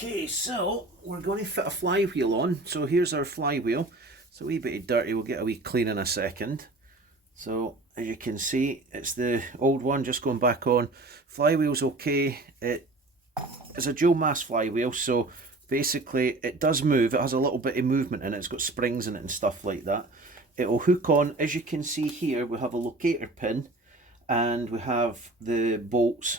Okay, so we're going to fit a flywheel on. So here's our flywheel. It's a wee bit dirty, we'll get a wee clean in a second. So as you can see, it's the old one just going back on. Flywheel's okay. It is a dual mass flywheel, so basically it does move. It has a little bit of movement in it. It's got springs in it and stuff like that. It will hook on. As you can see here, we have a locator pin and we have the bolts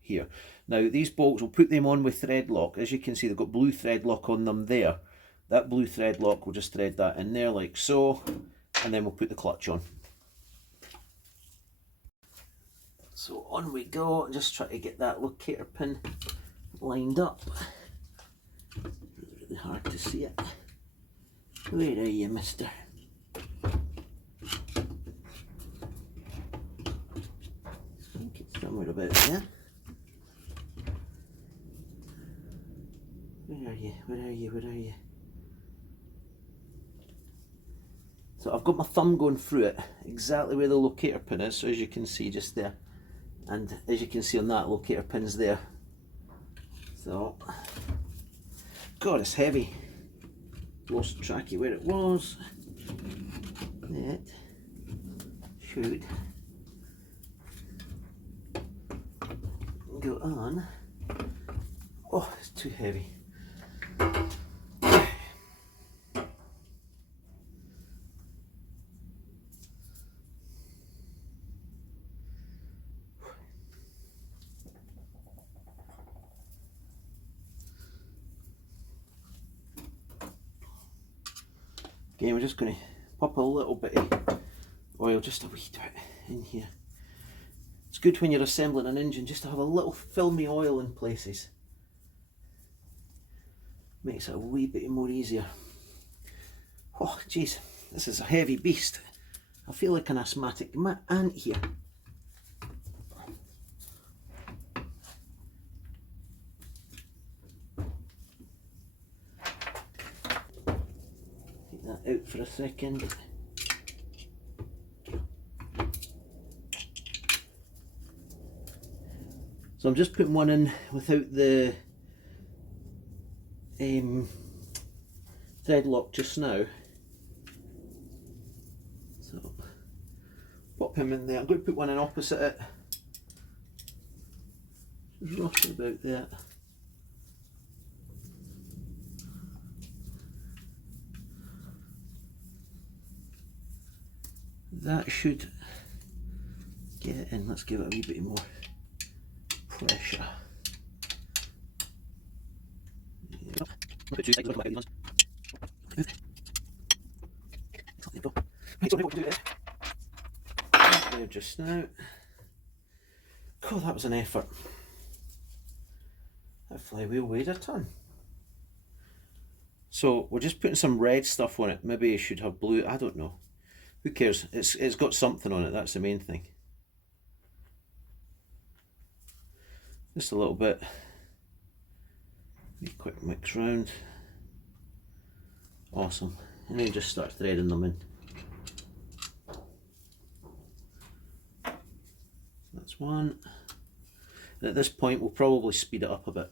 here. Now these bolts, we'll put them on with thread lock. As you can see, they've got blue thread lock on them there. That blue thread lock, we'll just thread that in there like so, and then we'll put the clutch on. So on we go. Just try to get that locator pin lined up. It's really hard to see it. Where are you, mister? I think it's somewhere about there. Where are you? Where are you? Where are you? So I've got my thumb going through it, exactly where the locator pin is, so as you can see just there. And as you can see on that, locator pin's there. So, God, it's heavy. Lost track of where it was. That should go on. Oh, it's too heavy. Again, we're just going to pop a little bit of oil, just a wee bit in here. It's good when you're assembling an engine just to have a little filmy oil in places. Makes it a wee bit more easier. Oh jeez, this is a heavy beast. I feel like an asthmatic ant here. Take that out for a second. So I'm just putting one in without the thread lock just now. So pop him in there. I'm going to put one in opposite it. Just roughly about there. That should get it in. Let's give it a wee bit more pressure. There just now. God, that was an effort. That flywheel weighed a ton. So we're just putting some red stuff on it. Maybe it should have blue. I don't know. Who cares? It's got something on it. That's the main thing. Just a little bit. Quick mix round. Awesome. And then just start threading them in. That's one. And at this point we'll probably speed it up a bit.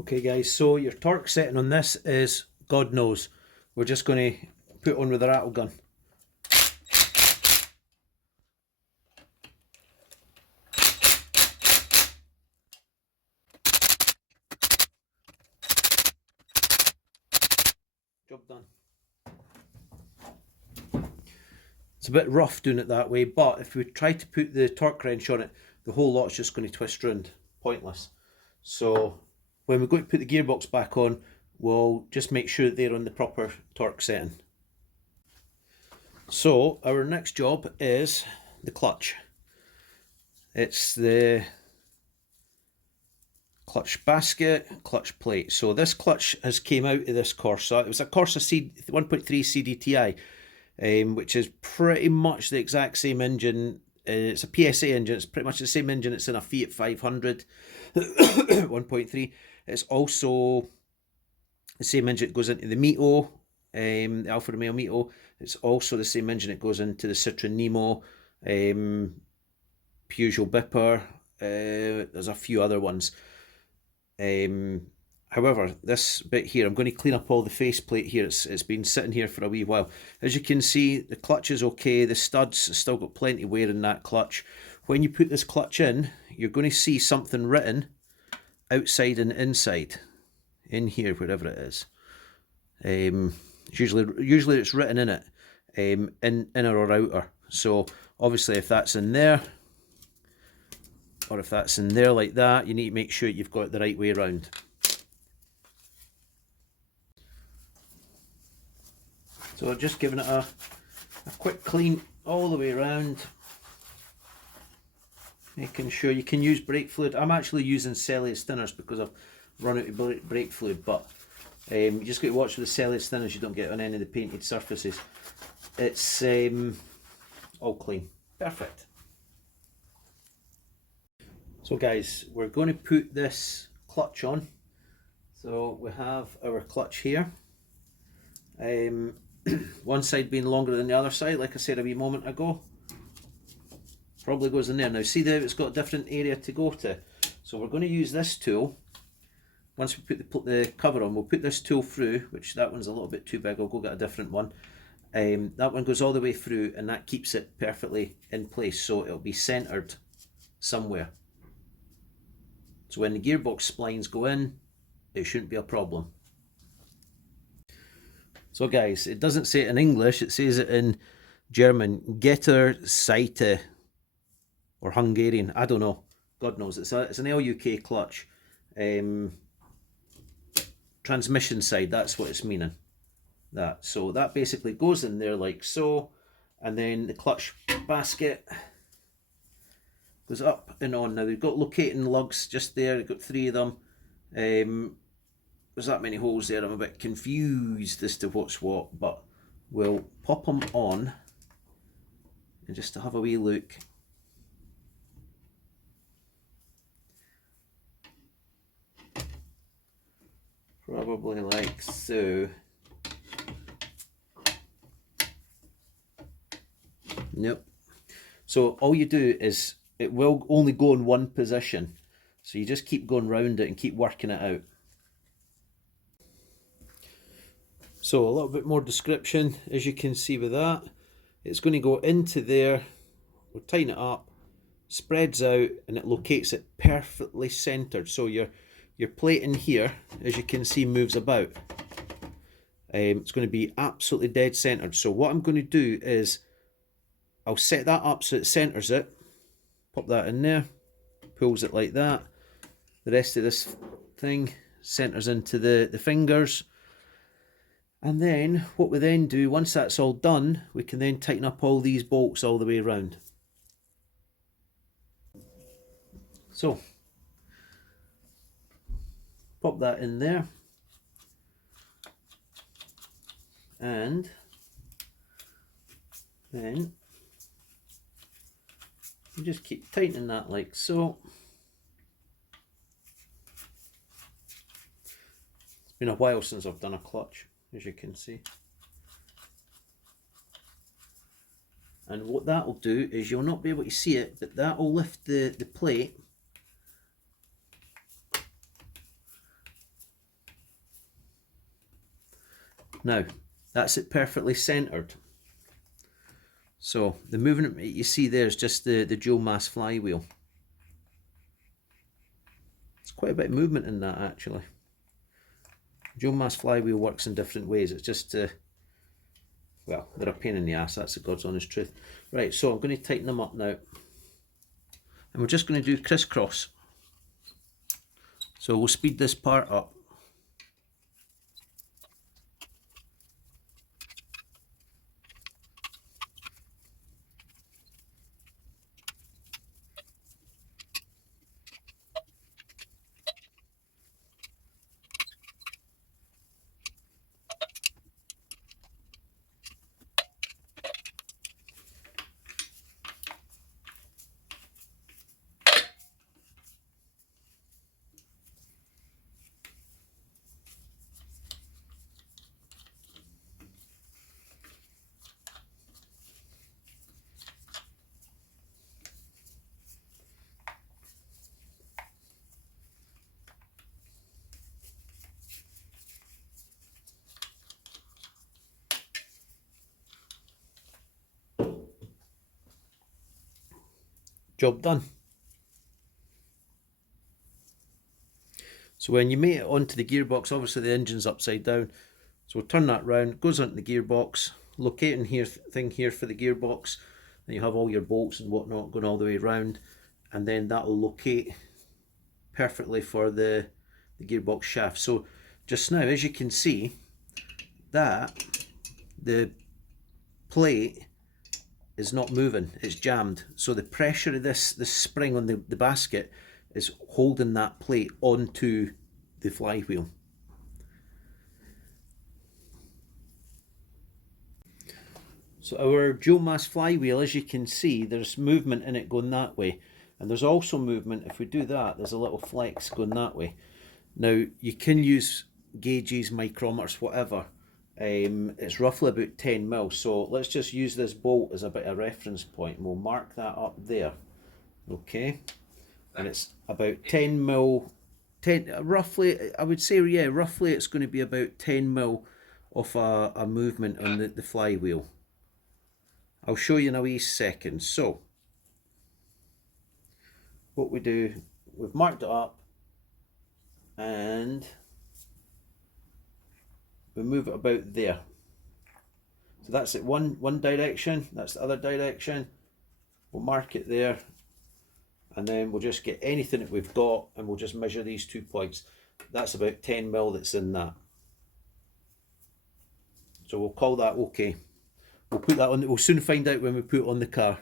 Okay guys, so your torque setting on this is God knows. We're just going to put on with the rattle gun. Job done. It's a bit rough doing it that way, but if we try to put the torque wrench on it, the whole lot's just going to twist round. Pointless. So when we go to put the gearbox back on, we'll just make sure that they're on the proper torque setting. So our next job is the clutch. It's the clutch basket, clutch plate. So this clutch has came out of this Corsa. It was a Corsa 1.3 CDTI, which is pretty much the exact same engine. It's a PSA engine. It's pretty much the same engine. It's in a Fiat 500 1.3. It's also the same engine that goes into the Mito, the Alfa Romeo Mito. It's also the same engine that goes into the Citroen Nemo, Peugeot bipper. There's a few other ones. However, this bit here, I'm going to clean up all the faceplate here. It's been sitting here for a wee while. As you can see, the clutch is okay. The studs still got plenty of wear in that clutch. When you put this clutch in, you're going to see something written outside and inside, in here, wherever it is. Usually it's written in it, inner or outer. So obviously if that's in there, or if that's in there like that, you need to make sure you've got it the right way around. So just giving it a quick clean all the way around, making sure you can use brake fluid. I'm actually using cellulose thinners because I've run out of brake fluid, but you just got to watch with the cellulose thinners you don't get on any of the painted surfaces. It's all clean. Perfect. So guys, we're going to put this clutch on. So we have our clutch here. One side being longer than the other side, like I said a wee moment ago. Probably goes in there. Now see there, it's got a different area to go to. So we're going to use this tool. Once we put the cover on, we'll put this tool through, which that one's a little bit too big. I'll go get a different one. That one goes all the way through, and that keeps it perfectly in place, so it'll be centered somewhere. So when the gearbox splines go in, it shouldn't be a problem. So guys, it doesn't say it in English, it says it in German. Getter Seite, or Hungarian, I don't know. God knows. It's an LUK clutch. Transmission side, that's what it's meaning. That. So that basically goes in there like so, and then the clutch basket goes up and on. Now we've got locating lugs just there, we've got 3 of them. There's that many holes there, I'm a bit confused as to what's what, but we'll pop them on and just to have a wee look. Probably like so. Nope. So all you do is, it will only go in one position. So you just keep going round it and keep working it out. So a little bit more description, as you can see with that. It's going to go into there, we'll tighten it up, spreads out, and it locates it perfectly centered. So your plate in here, as you can see, moves about. It's going to be absolutely dead centered. So what I'm going to do is, I'll set that up so it centers it. Pop that in there, pulls it like that. The rest of this thing centers into the fingers. And then what we then do, once that's all done, we can then tighten up all these bolts all the way around. So pop that in there, and then you just keep tightening that like so. It's been a while since I've done a clutch, as you can see. And what that will do is, you'll not be able to see it, but that will lift the plate now. That's it perfectly centered. So the movement you see there is just the dual mass flywheel. It's quite a bit of movement in that actually. dual mass flywheel works in different ways. It's just, well, they're a pain in the ass, that's the God's honest truth. Right, so I'm going to tighten them up now. And we're just going to do crisscross. So we'll speed this part up. Job done. So when you mate it onto the gearbox, obviously the engine's upside down. So we'll turn that round, goes onto the gearbox, locating here thing here for the gearbox. Then you have all your bolts and whatnot going all the way around, and then that will locate perfectly for the gearbox shaft. So just now, as you can see, that the plate is not moving, it's jammed. So the pressure of this spring on the basket is holding that plate onto the flywheel. So our dual mass flywheel, as you can see, there's movement in it going that way, and there's also movement, if we do that, there's a little flex going that way. Now you can use gauges, micrometers, whatever. It's roughly about 10 mil, so let's just use this bolt as a bit of a reference point, and we'll mark that up there. Okay, and it's about 10 mil, roughly, I would say, yeah, roughly it's going to be about 10 mil of a movement on the flywheel. I'll show you in a wee second. So what we do, we've marked it up and we move it about there. So that's it, one direction, that's the other direction. We'll mark it there, and then we'll just get anything that we've got and we'll just measure these 2 points. That's about 10 mil that's in that. So we'll call that okay. We'll put that on, we'll soon find out when we put it on the car.